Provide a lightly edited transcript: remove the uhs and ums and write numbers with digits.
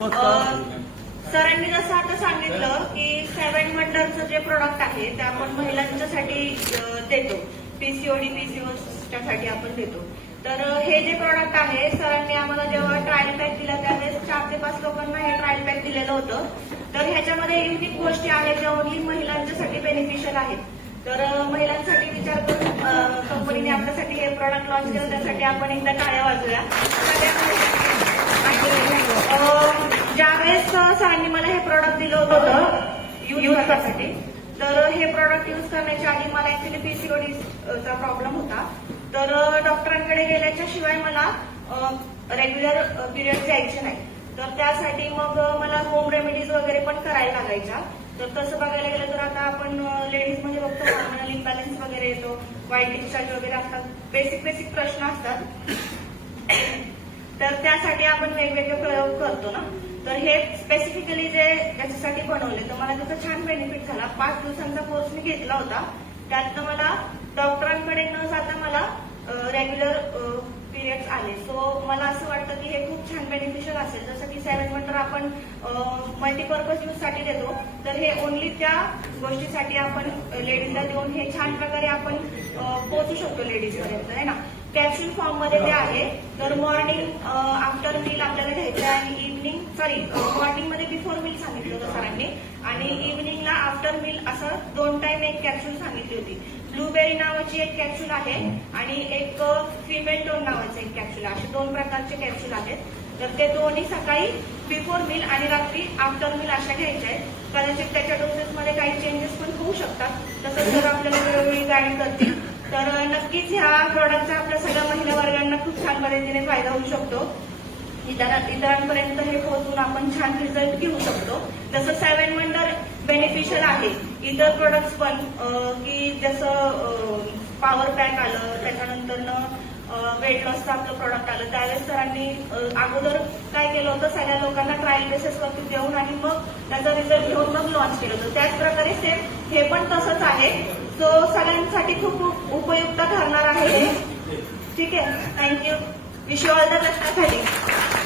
सरांनी जसं आता सांगितलं की 7 वंडरचं जे प्रोडक्ट आहे ते आपण महिलांच्यासाठी देतो, पीसीओडी पीसीओसाठी आपण देतो. तर हे जे प्रोडक्ट आहे सरांनी आम्हाला जेव्हा ट्रायल पॅक दिला त्यावेळेस 4 ते 5 लोकांना हे ट्रायल पॅक दिलेलं होतं. तर ह्याच्यामध्ये युनिक गोष्टी आहेत ज्या ओन्ली महिलांच्यासाठी बेनिफिशियल आहेत. तर महिलांसाठी विचार करून कंपनीने आपल्यासाठी हे प्रोडक्ट लॉन्च केलं, त्यासाठी आपण एकदा टाळ्या वाजूया. ज्यावेळेस सरांनी मला हे प्रोडक्ट दिलं होतं यूज करण्यासाठी, तर हे प्रोडक्ट यूज करण्याच्या आधी मला ऍक्च्युली पीसीओडीचा प्रॉब्लेम होता. तर डॉक्टरांकडे गेल्याच्या शिवाय मला रेग्युलर पिरियड यायचे नाही. तर त्यासाठी मग मला होम रेमेडीज वगैरे पण करायला लागायच्या. तर तसं बघायला गेलं तर आता आपण लेडीज मध्ये बघतो हार्मोनल इम्बॅलन्स वगैरे येतो, वाईट डिस्चार्ज वगैरे असतात, बेसिक प्रश्न असतात. तर त्यासाठी आपण वेगवेगळे प्रयोग करतो ना. तर हे स्पेसिफिकली जे त्याच्यासाठी बनवले, तर मला त्याचा छान बेनिफिट झाला. 5 दिवसांचा कोर्स मी घेतला होता. त्यातनं मला डॉक्टरांकडे न जाता मला रेग्युलर पिरियड्स आले. सो मला असं वाटतं की हे खूप छान बेनिफिशियल असेल. जसं की 7 वंडर आपण मल्टीपर्पज यूज साठी देतो, तर हे ओन्ली त्या गोष्टीसाठी आपण लेडीजला देऊन हे छान प्रकारे आपण पोहोचू शकतो लेडीज पर्यंत, आहे ना. कॅप्सूल फॉर्म मध्ये ते आहे. तर मॉर्निंग आफ्टर मील आपल्याला घ्यायचं आहे आणि मॉर्निंग मध्ये बिफोर मील सांगितलं होतं सरांनी, आणि इव्हिनिंगला आफ्टर मील असं 2 टाइम एक कॅप्सूल सांगितली होती. ब्लूबेरी नावाची एक कॅप्सूल आहे आणि एक फिमेल टोन नावाचं एक कॅप्सूल आहे. असे 2 प्रकारचे कॅप्सूल आहेत. तर ते दोन्ही सकाळी बिफोर मील आणि रात्री आफ्टर मील अशा घ्यायच्या आहेत. कदाचित त्याच्या डोसेसमध्ये काही चेंजेस पण होऊ शकतात. तसंच जर आपल्याला वेळोवेळी गाईड करतील तर नक्कीच ह्या प्रोडक्टचा आपल्या सगळ्या महिला वर्गांना खूप छान पद्धतीने फायदा होऊ शकतो. इतरांपर्यंत हे पोहोचून आपण छान रिझल्ट घेऊ शकतो. जसं 7 वंडर बेनिफिशियल आहे, इतर प्रोडक्ट्स पण की जसं पॉवर पॅक आलं, त्याच्यानंतर वेट लॉसचं आपलं प्रोडक्ट आलं, त्यावेळेस सरांनी अगोदर काय केलं होतं, सगळ्या लोकांना ट्रायल बेसिसवरती देऊन आणि मग त्याचा रिझल्ट घेऊन मग लॉन्च केलं होतं. त्याच प्रकारे सेम हे पण तसंच आहे. सो सगळ्यांसाठी खूप उपयुक्त ठरणार आहे. ठीक आहे, thank you. Wish you all the best.